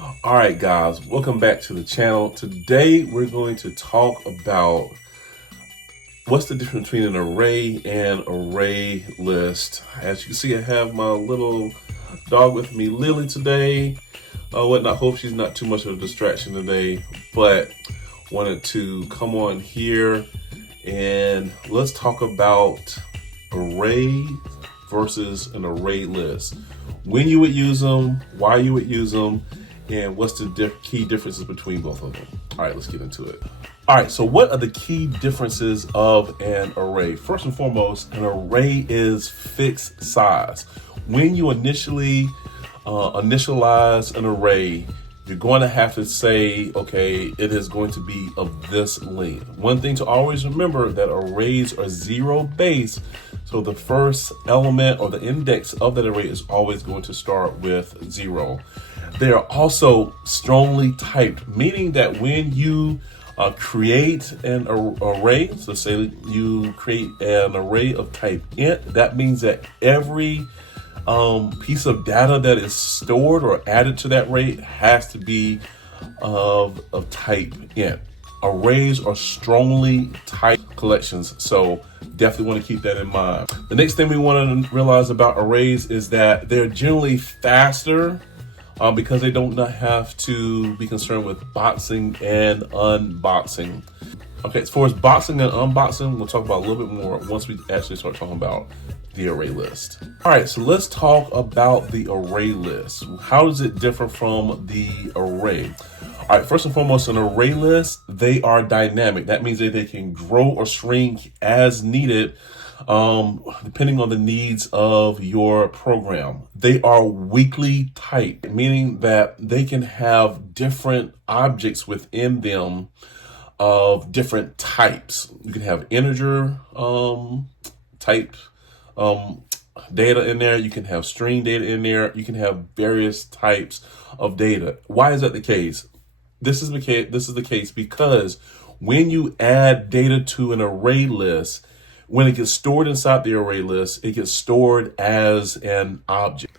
All right, guys, welcome back to the channel. Today, we're going to talk about what's the difference between an array and array list. As you can see, I have my little dog with me, Lily, today. I hope she's not too much of a distraction today, but wanted to come on here and let's talk about array versus an array list. When you would use them, why you would use them, and what's the key differences between both of them. All right, let's get into it. All right, so what are the key differences of an array? First and foremost, an array is fixed size. When you initialize an array, you're going to have to say, okay, it is going to be of this length. One thing to always remember that arrays are zero base, so the first element or the index of that array is always going to start with 0. They are also strongly typed, meaning that when you create an array, so say you create an array of type int, that means that every piece of data that is stored or added to that array has to be of type int. Arrays are strongly typed collections, so definitely want to keep that in mind. The next thing we want to realize about arrays is that they're generally faster because they don't have to be concerned with boxing and unboxing. Okay, as far as boxing and unboxing, we'll talk about a little bit more once we actually start talking about the array list. All right, so let's talk about the array list. How does it differ from the array? All right, first and foremost, an array list, they are dynamic. That means that they can grow or shrink as needed, depending on the needs of your program. They are weakly typed, meaning that they can have different objects within them of different types. You can have integer type data in there. You can have string data in there. You can have various types of data. Why is that the case? This is the case because when you add data to an array list, when it gets stored inside the array list, it gets stored as an object.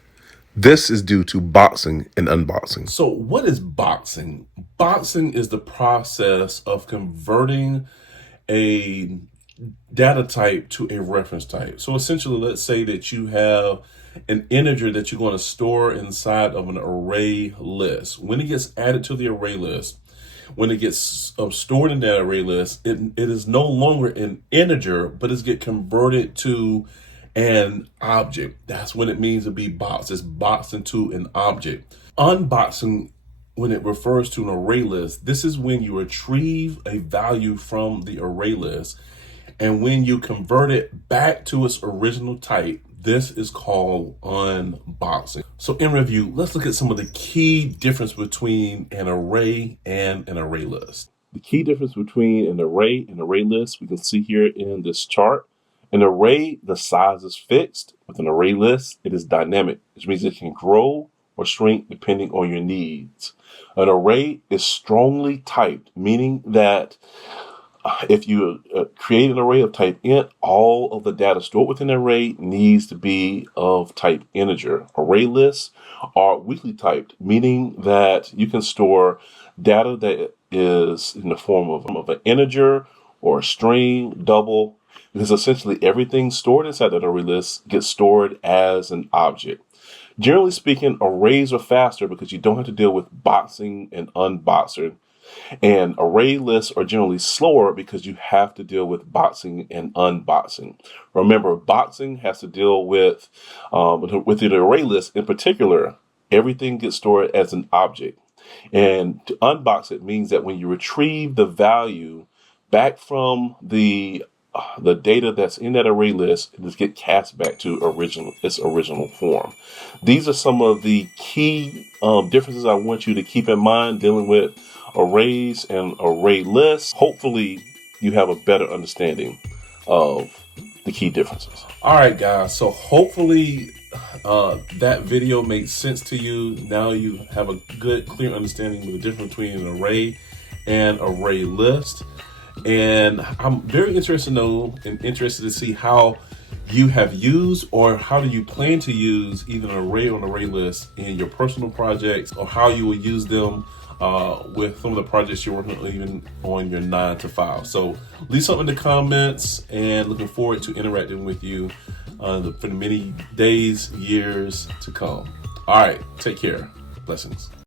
This is due to boxing and unboxing. So what is boxing? Boxing is the process of converting a data type to a reference type. So essentially, let's say that you have an integer that you're going to store inside of an array list. When it gets added to the array list, when it gets stored in that array list, it is no longer an integer, but it's get converted to an object. That's when it means to be boxed. It's boxed into an object. Unboxing, when it refers to an array list, this is when you retrieve a value from the array list, and when you convert it back to its original type, this is called unboxing. So in review, let's look at some of the key difference between an array and an array list. The key difference between an array and array list, we can see here in this chart. An array, the size is fixed. With an array list, it is dynamic, which means it can grow or shrink depending on your needs. An array is strongly typed, meaning that if you create an array of type int, all of the data stored within the array needs to be of type integer. Array lists are weakly typed, meaning that you can store data that is in the form of an integer or a string, double, because essentially everything stored inside that array list gets stored as an object. Generally speaking, arrays are faster because you don't have to deal with boxing and unboxing. And array lists are generally slower because you have to deal with boxing and unboxing. Remember, boxing has to deal with the array list in particular, everything gets stored as an object. And to unbox it means that when you retrieve the value back from the data that's in that array list, it gets cast back to its original form. These are some of the key differences I want you to keep in mind dealing with arrays and array lists. Hopefully you have a better understanding of the key differences. All right, guys, so hopefully that video made sense to you. Now you have a good, clear understanding of the difference between an array and array list. And I'm very interested to know and interested to see how you have used, or how do you plan to use either an array or an array list in your personal projects, or how you will use them with some of the projects you're working on, even on your 9 to 5. So leave something in the comments, and looking forward to interacting with you for the many days, years to come. All right, take care. Blessings.